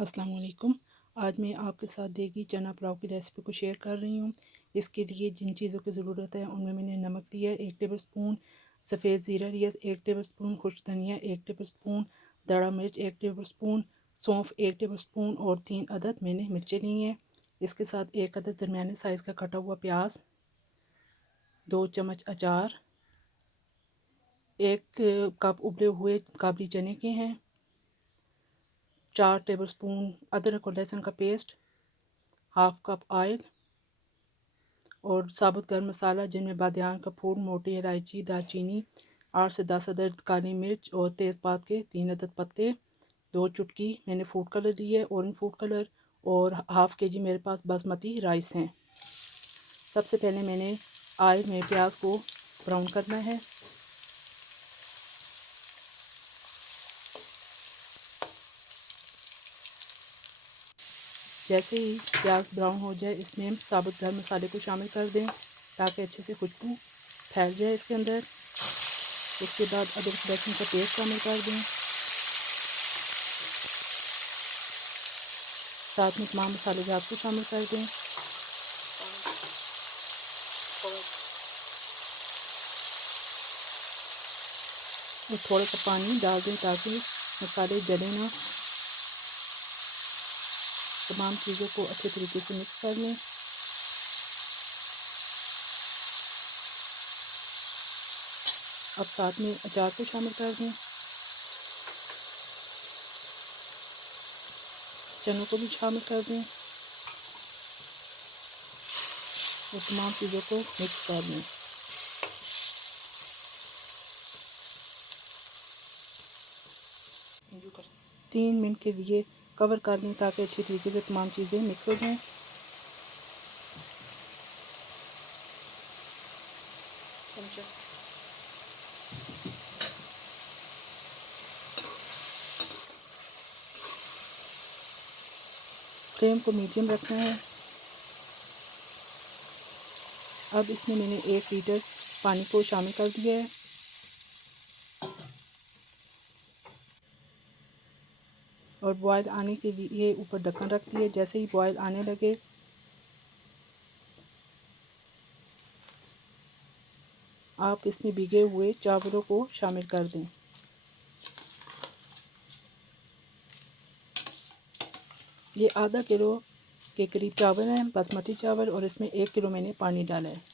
अस्सलाम वालेकुम। आज मैं आपके साथ देगी चना पुलाव की रेसिपी को शेयर कर रही हूँ। इसके लिए जिन चीज़ों की ज़रूरत है उनमें मैंने नमक लिया 1 टेबलस्पून, सफ़ेद ज़ीरा लिया 1 टेबलस्पून, खुश्क धनिया 1 टेबलस्पून, दड़ा मिर्च 1 टेबलस्पून, सौंफ 1 टेबलस्पून और 3 अदद मैंने मिर्चें ली हैं। इसके साथ 1 अदद दरमियाने साइज़ का कटा हुआ प्याज, 2 चम्मच अचार, 1 कप उबले हुए काबली चने के हैं, 4 टेबलस्पून अदरक और लहसुन का पेस्ट, हाफ कप ऑयल और साबुत गर्म मसाला जिनमें बादियान का फूल, मोटी इलायची, दालचीनी, 8 से 10 अदद काली मिर्च और तेज़पात के 3 अदद पत्ते, 2 चुटकी मैंने फूड कलर ली है ऑरेंज फूड कलर और हाफ़ के जी मेरे पास बासमती राइस हैं। सबसे पहले मैंने ऑयल में प्याज को ब्राउन करना है। जैसे ही प्याज ब्राउन हो जाए इसमें हम साबुत गर्म मसाले को शामिल कर दें ताकि अच्छे से खुशबू फैल जाए इसके अंदर। उसके बाद अदरक लहसुन का पेस्ट शामिल कर दें, साथ में तमाम मसाले जात को शामिल कर दें। और थोड़ा सा पानी डाल दें ताकि मसाले जले ना। तमाम चीज़ों को अच्छे तरीके से मिक्स कर लें। अब साथ में अचार को शामिल कर दें, चनों को भी शामिल कर दें और तमाम चीज़ों को मिक्स कर लें। 3 मिनट के लिए कवर कर लें ताकि अच्छी तरीके से तमाम चीज़ें मिक्स हो जाएं। फ्लेम को मीडियम रखना है। अब इसमें मैंने 1 लीटर पानी को शामिल कर दिया है और बॉयल आने के लिए ऊपर ढक्कन रख दिया। जैसे ही बॉयल आने लगे आप इसमें भीगे हुए चावलों को शामिल कर दें। ये आधा किलो के करीब चावल हैं, बासमती चावल, और इसमें 1 किलो मैंने पानी डाला है।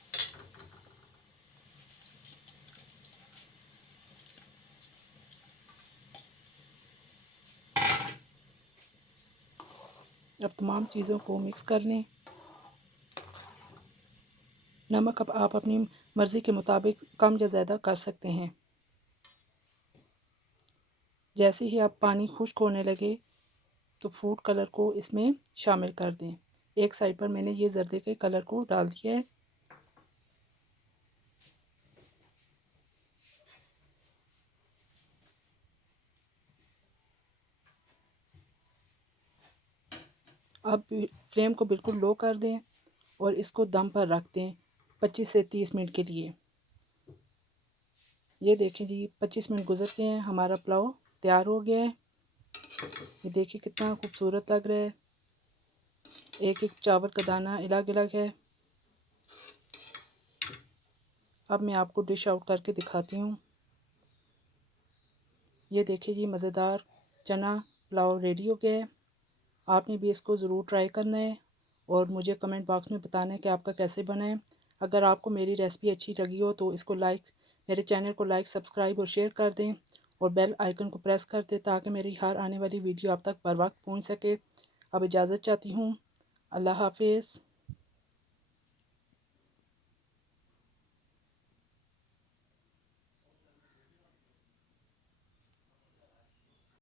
अब तमाम चीज़ों को मिक्स कर लें। नमक अब आप अपनी मर्ज़ी के मुताबिक कम या ज़्यादा कर सकते हैं। जैसे ही आप पानी खुश्क होने लगे तो फूड कलर को इसमें शामिल कर दें। एक साइड पर मैंने ये जर्दे के कलर को डाल दिया है। अब फ्लेम को बिल्कुल लो कर दें और इसको दम पर रख दें 25 से 30 मिनट के लिए। ये देखें जी 25 मिनट गुजर गए हैं, हमारा पुलाव तैयार हो गया है। ये देखिए कितना खूबसूरत लग रहा है, एक एक चावल का दाना अलग अलग है। अब मैं आपको डिश आउट करके दिखाती हूँ। ये देखिए जी मज़ेदार चना पुलाव रेडी हो गया है। आपने भी इसको ज़रूर ट्राई करना है और मुझे कमेंट बॉक्स में बताना है कि आपका कैसे बना है। अगर आपको मेरी रेसिपी अच्छी लगी हो तो इसको मेरे चैनल को लाइक, सब्सक्राइब और शेयर कर दें और बेल आइकन को प्रेस कर दें ताकि मेरी हर आने वाली वीडियो आप तक बर वक्त पहुँच सके। अब इजाज़त चाहती हूँ। अल्लाह हाफिज़।